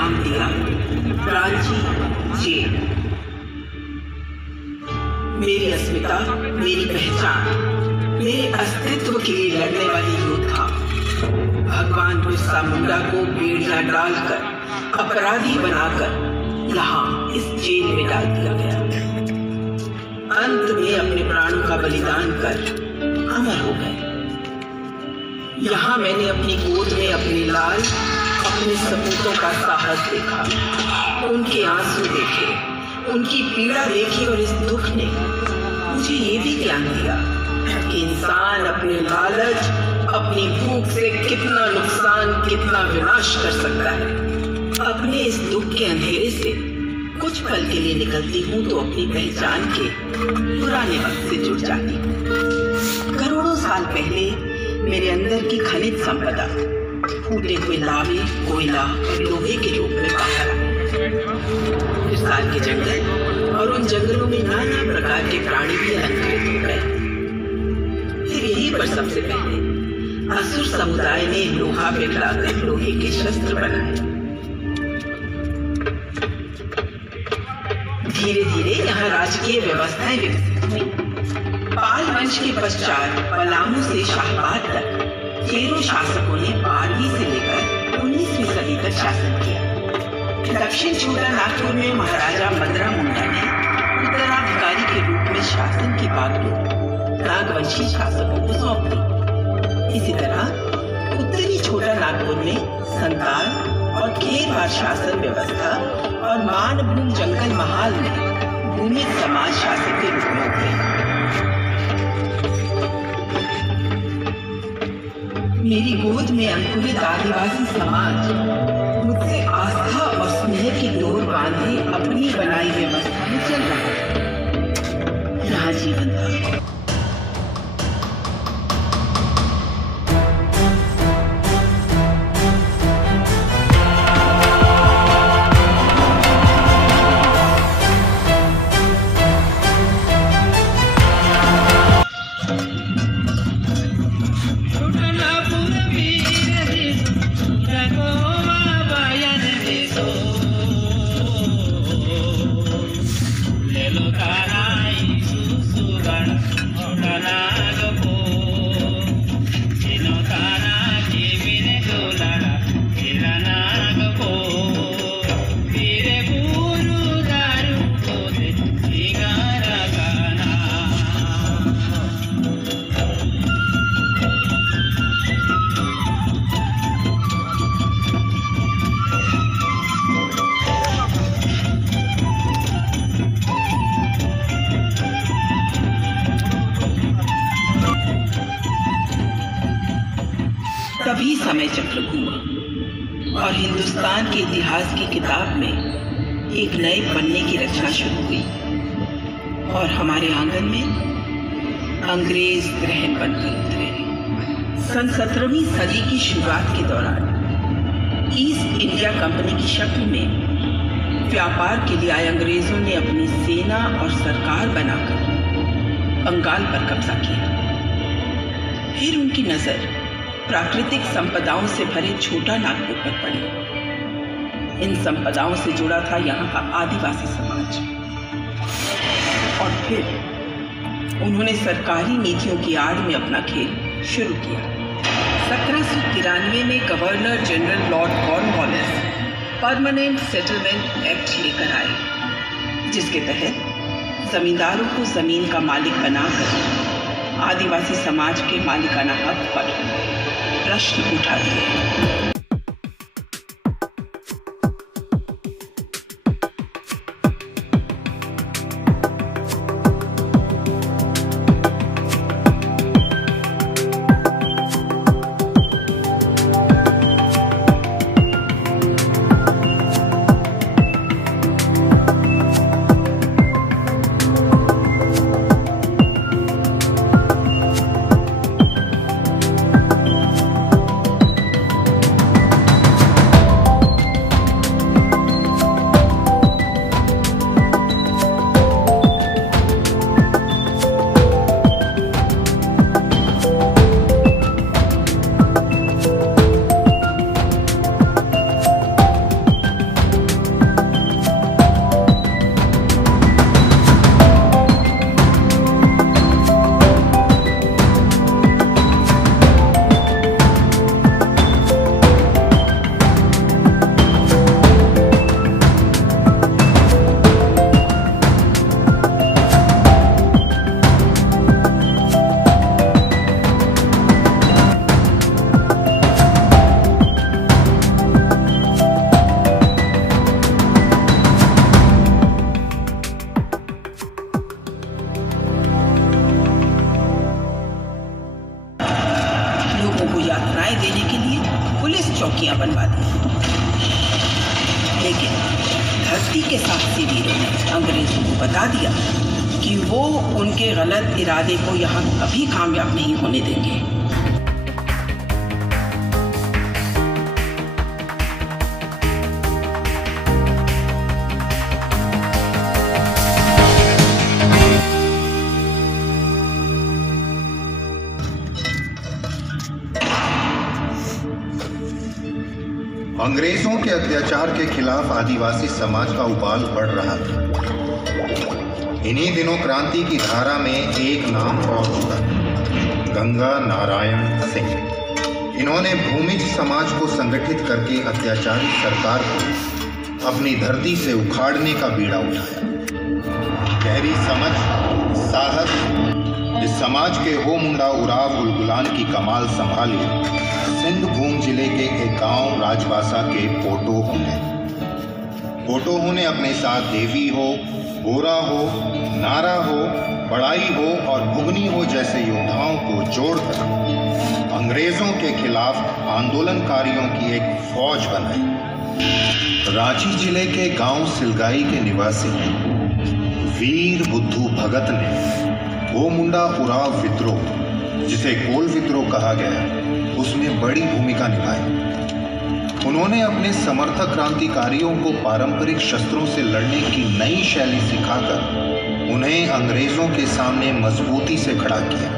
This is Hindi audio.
नाम दिया रांची जेल। मेरी अस्मिता, मेरी पहचान, मेरे अस्तित्व के लिए लड़ने वाली योद्धा भगवान बिरसा मुंडा को बेड़ियां डालकर अपराधी बनाकर यहाँ इस जेल में डाल दिया गया। अंत में अपने प्राणों का बलिदान कर अमर हो गए। यहाँ मैंने अपनी गोद में अपने लाल, अपने सपूतों का साहस देखा, उनके आंसू देखे, उनकी पीड़ा देखी और इस दुख ने मुझे ये भी ज्ञान दिया कि इंसान अपने लालच, अपनी भूख से कितना नुकसान, कितना विनाश कर सकता है। अपने इस दुख के अंधेरे से कुछ पल के लिए निकलती हूँ तो अपनी पहचान के पुराने वक्त से जुड़ जाती हूँ। करोड़ों साल पहले मेरे अंदर की खनिज संपदा फूटे हुए लावे, कोयला और लोहे के रूप में बाहर आई। विशाल के जंगल और उन जंगलों में नाना प्रकार के प्राणी भी अलंकृत हो गए। फिर यहीं पर सबसे पहले असुर समुदाय ने लोहा पिघलाकर लोहे के शस्त्र बनाए। धीरे धीरे यहाँ राजकीय व्यवस्थाएं विकसित हुई। पाल वंश के पश्चात पलामू से शाहबाद तक 13 शासकों ने 12वीं से लेकर 19वीं सदी तक शासन किया। दक्षिण छोटा नागपुर में महाराजा मदरा मुंडा ने उत्तराधिकारी के रूप में शासन की बागडोर नागवंशी शासकों को सौंप दी। इसी तरह उत्तरी छोटा नागपुर में संताल और खेरवार शासन व्यवस्था और मानभूम जंगल महाल में भूमि समाज शासन के रूप में उभरे। मेरी गोद में अंकुरित आदिवासी समाज मुझसे आस्था और स्नेह की डोर बांधे अपनी बनाई व्यवस्था में चल रहा है। यहाँ जीवन था। तभी समय चक्र घूमा और हिंदुस्तान के इतिहास की किताब में एक नए पन्ने की रचना शुरू हुई और हमारे आंगन में अंग्रेज ग्रहण बनकर उतरे। सन 17वीं सदी की शुरुआत के दौरान ईस्ट इंडिया कंपनी की शक्ल में व्यापार के लिए आए अंग्रेजों ने अपनी सेना और सरकार बनाकर बंगाल पर कब्जा किया। फिर उनकी नजर प्राकृतिक संपदाओं से भरे छोटा नागपुर पर पड़ी। इन संपदाओं से जुड़ा था यहाँ का आदिवासी समाज। और फिर उन्होंने सरकारी नीतियों की आड़ में अपना खेल शुरू किया। 1793 में governor general Lord Cornwallis permanent settlement act लेकर आए, जिसके तहत जमींदारों को जमीन का मालिक बनाकर आदिवासी समाज के मालिकाना हक पर प्रश्न उठा दिए। बहादुरी के साथ वीरों ने अंग्रेजों को बता दिया कि वो उनके गलत इरादे को यहाँ कभी कामयाब नहीं होने देंगे। अंग्रेजों के अत्याचार के खिलाफ आदिवासी समाज का उबाल बढ़ रहा था। इन्हीं दिनों क्रांति की धारा में एक नाम और जुड़ा, गंगा नारायण सिंह। इन्होंने भूमिज समाज को संगठित करके अत्याचारी सरकार को अपनी धरती से उखाड़ने का बीड़ा उठाया। गहरी समझ, साहस, इस समाज के हो मुंडा उराव गुलगुलान की कमाल संभाली सिंधभूम जिले के एक गांव राजबासा के पोटोहू ने। पोटोहू ने अपने साथ देवी हो, गोरा हो, नारा हो, बड़ाई हो और भुगनी हो जैसे योद्धाओं को जोड़कर अंग्रेजों के खिलाफ आंदोलनकारियों की एक फौज बनाई। रांची जिले के गांव सिलगाई के निवासी वीर बुद्धू भगत ने वो मुंडा उराव विद्रोह, जिसे कोल विद्रोह कहा गया, उसमें बड़ी भूमिका निभाई। उन्होंने अपने समर्थक क्रांतिकारियों को पारंपरिक शस्त्रों से लड़ने की नई शैली सिखाकर उन्हें अंग्रेजों के सामने मजबूती से खड़ा किया।